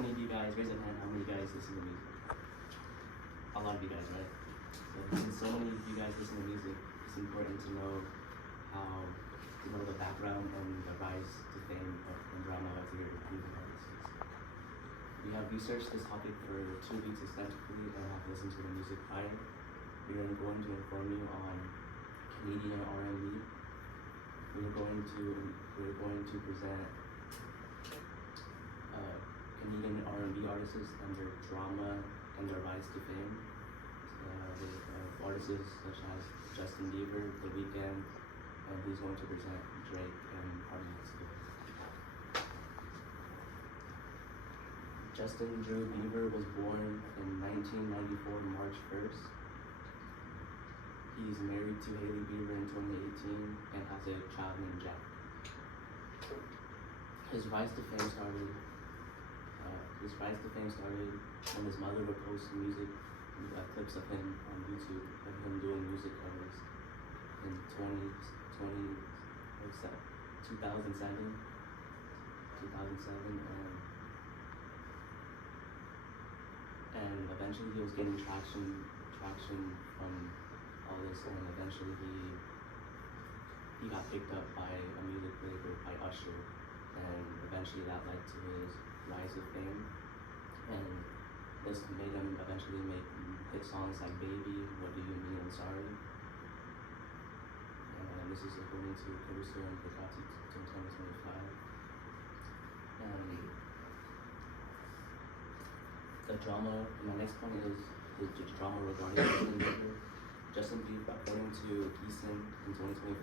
many of you guys, raise your hand, how many of you guys listen to music? A lot of you guys, right? So since so many of you guys listen to music, it's important to know the background and the rise to fame and drama of your music artists. We have researched this topic for 2 weeks extensively and have listened to the music prior. We are going to inform you on Canadian R&B. We're going to present Canadian R&B artists and their drama and their rise to fame. With artists such as Justin Bieber, The Weeknd, and he's going to present Drake and Party Next Door. Justin Drew Bieber was born in 1994, March 1st. He's married to Hailey Bieber in 2018 and has a child named Jack. His rise to fame started when his mother would post clips of him on YouTube of him doing music covers in 2007, and eventually he was getting traction from all this, and eventually he got picked up by a music label by Usher, and eventually that led to his rise of fame, and this made him eventually make hit songs like Baby, What Do You Mean, I'm Sorry, and this is according to Caruso and Picati to 2025. And the drama, my next point is the drama regarding Justin Bieber. Justin Bieber, according to Eason in 2025,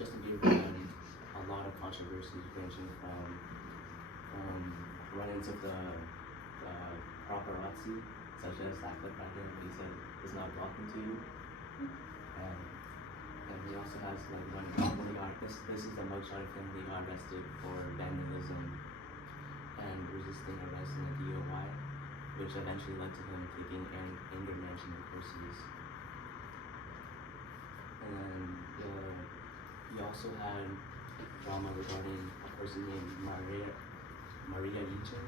Justin Bieber had a lot of controversies ranging from run-ins of the paparazzi, such as that clip right there where he said, "It's not talking to you." And he also has like when he got this is the mugshot of him. He got arrested for vandalism and resisting arrest in a DUI, which eventually led to him taking anger management courses. And then he also had drama regarding a person named Maria Ichin,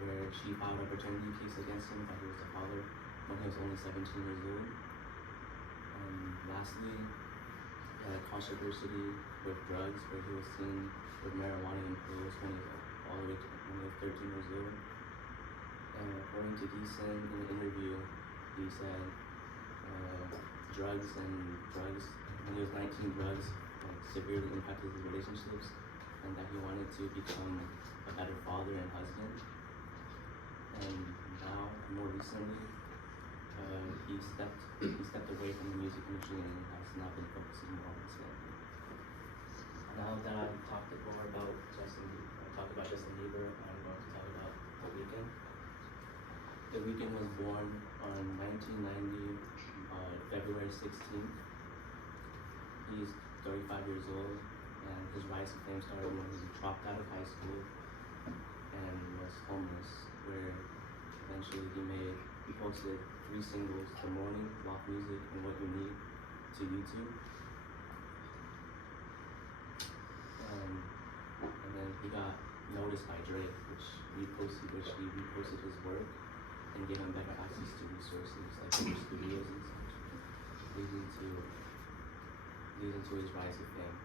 where she filed a paternity case against him that he was a father when he was only 17 years old. And lastly, he had a controversy with drugs, where he was seen with marijuana and pills when he was 13 years old. And according to Eason in an interview, he said drugs when he was 19, drugs severely impacted his relationships, and that he wanted to become a better father and husband. And now, more recently, he stepped away from the music industry and has now been focusing more on his family. Now that I've talked more about Justin Bieber, I'm going to talk about The Weeknd. The Weeknd was born on 1990, February 16th. He's 35 years old, and his rise to fame started when he dropped out of high school and was homeless, where eventually he posted 3 singles, The Morning, Rock Music, and What You Need, to YouTube. And then he got noticed by Drake, which he reposted his work and gave him better access to resources like studios and such, leading to his rise of fame.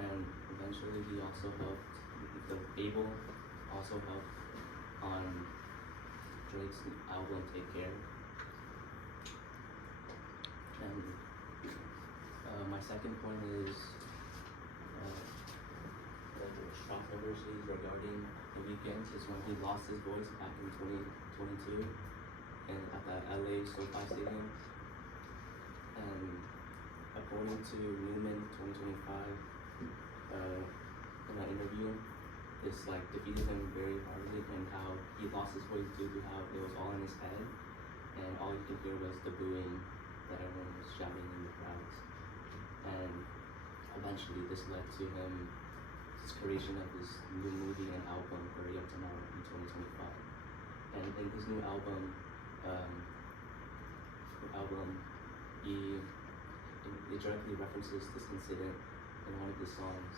And eventually he also helped, the label also helped on Drake's album Take Care. And my second point is the controversy regarding The Weeknd is when he lost his voice back in 2022 and at the LA SoFi Stadium. And according to Newman 2025, in an interview, this defeated him very hardly, and how he lost his voice due to how it was all in his head, and all you could hear was the booing that everyone was shouting in the crowds. And eventually this led to his creation of this new movie and album, Hurry Up Tomorrow, in 2025. And in his new album, it directly references this incident in one of the songs.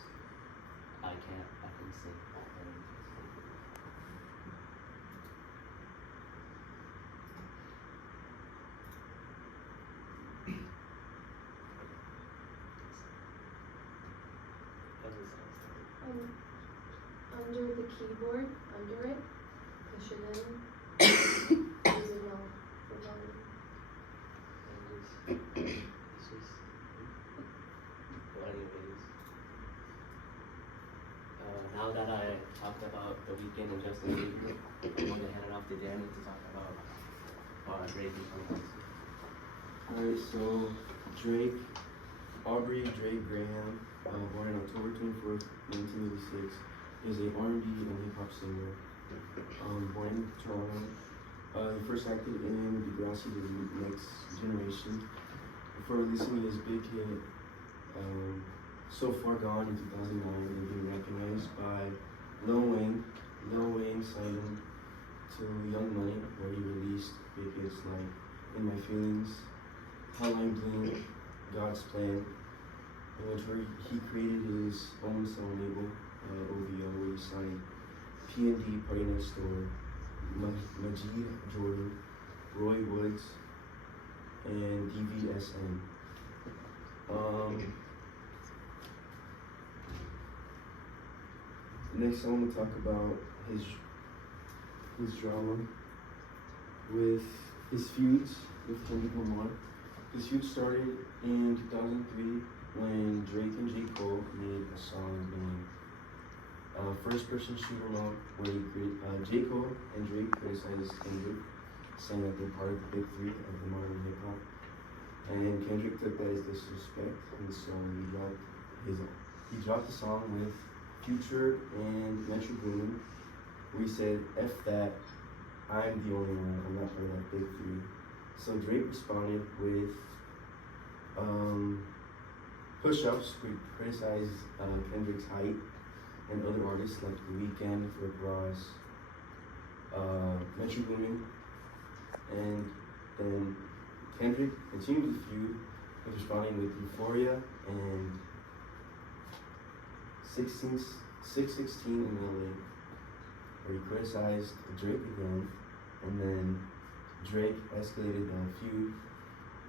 I can sing. Under the keyboard, under it, push it in. There's a no for volume. It's just, well, anyways, now that I talked about The Weeknd and Justin Bieber, I'm going to hand it off to Danny to talk about Drake and Kanye West. Alright, so Drake, Aubrey Drake Graham, born on October 24th, 1986, is a R&B and hip hop singer. Born in Toronto, he first acted in Degrassi, The Next Generation, before releasing his big hit, So Far Gone in 2009, and being recognized by Lil Wayne. Lil Wayne signed him to Young Money, where he released big hits like In My Feelings, Hotline Bling, God's Plan, in which he created his own song label, OVO, where he signed P&D, Party Next Door, Majid Jordan, Roy Woods, and DVSN. Next, I want to talk about his drama with his feuds with Kendrick Lamar. His feud started in 2003 when Drake and J. Cole made a song named First Person Shoot 'Em Up, where J. Cole and Drake criticized Kendrick, saying that they're part of the big three of the modern hip hop. And Kendrick took that as disrespect, and so he dropped the song with Future and Metro Boomin, where he said, "F that, I'm the only one, I'm not part of that big three." So Drake responded with push-ups, who criticized Kendrick's height, and other artists like The Weeknd, Rick Ross, Metro Boomin, and then Kendrick continued the feud with responding with Euphoria and 616 in LA, where he criticized Drake again, and then Drake escalated the feud,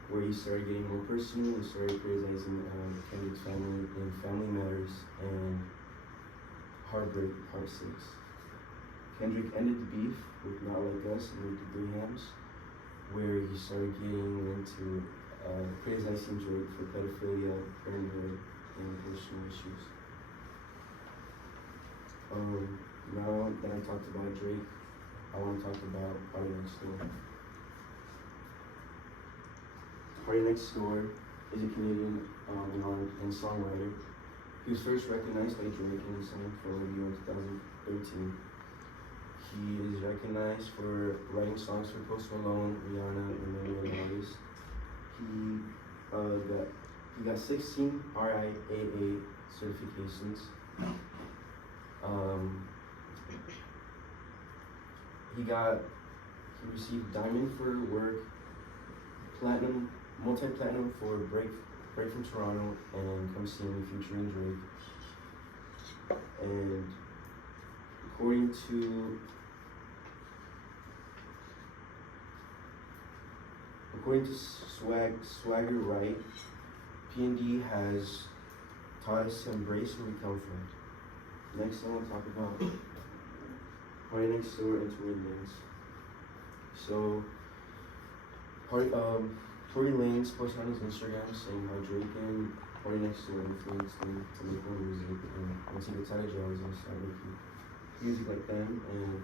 where he started getting more personal and started criticizing Kendrick's family in Family Matters and Heartbreak, Part 6. Kendrick ended the beef with Not Like Us and with the Three Hams, where he started getting into criticizing Drake for pedophilia, parenthood, and personal issues. Now that I talked about Drake, I want to talk about Party Next Door. Party Next Door is a Canadian and songwriter. He was first recognized by Drake and he signed for OVO in 2013. He is recognized for writing songs for Post Malone, Rihanna, and many other artists. He got 16 RIAA certifications. He received diamond for work, platinum, multi-platinum for Break from Toronto, and Come See Me featuring Drake. And according to Swagger Wright, P&D has taught us to embrace where we come from. Next, I want to talk about Party Next Door and Tory Lanez. So, Tory Lanez posted on his Instagram saying how Drake and Party Next Door influenced him to make more music, and once he gets out of jail, he's gonna start making music like them. And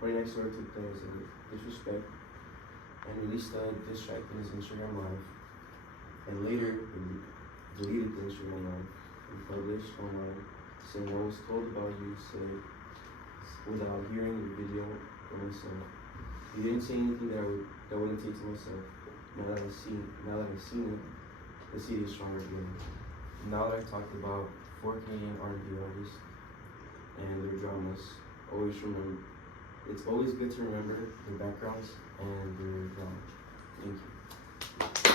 Party Next Door took that as a disrespect and released a diss track in his Instagram Live, and later deleted the Instagram Live and published online saying, "I was told about you," said, without hearing the video for myself. He didn't say anything that I wouldn't take to myself. Now that I've seen it, the CD is stronger together. Now that I've talked about 4 Canadian R&B artists and their dramas, it's always good to remember their backgrounds and their drama. Thank you.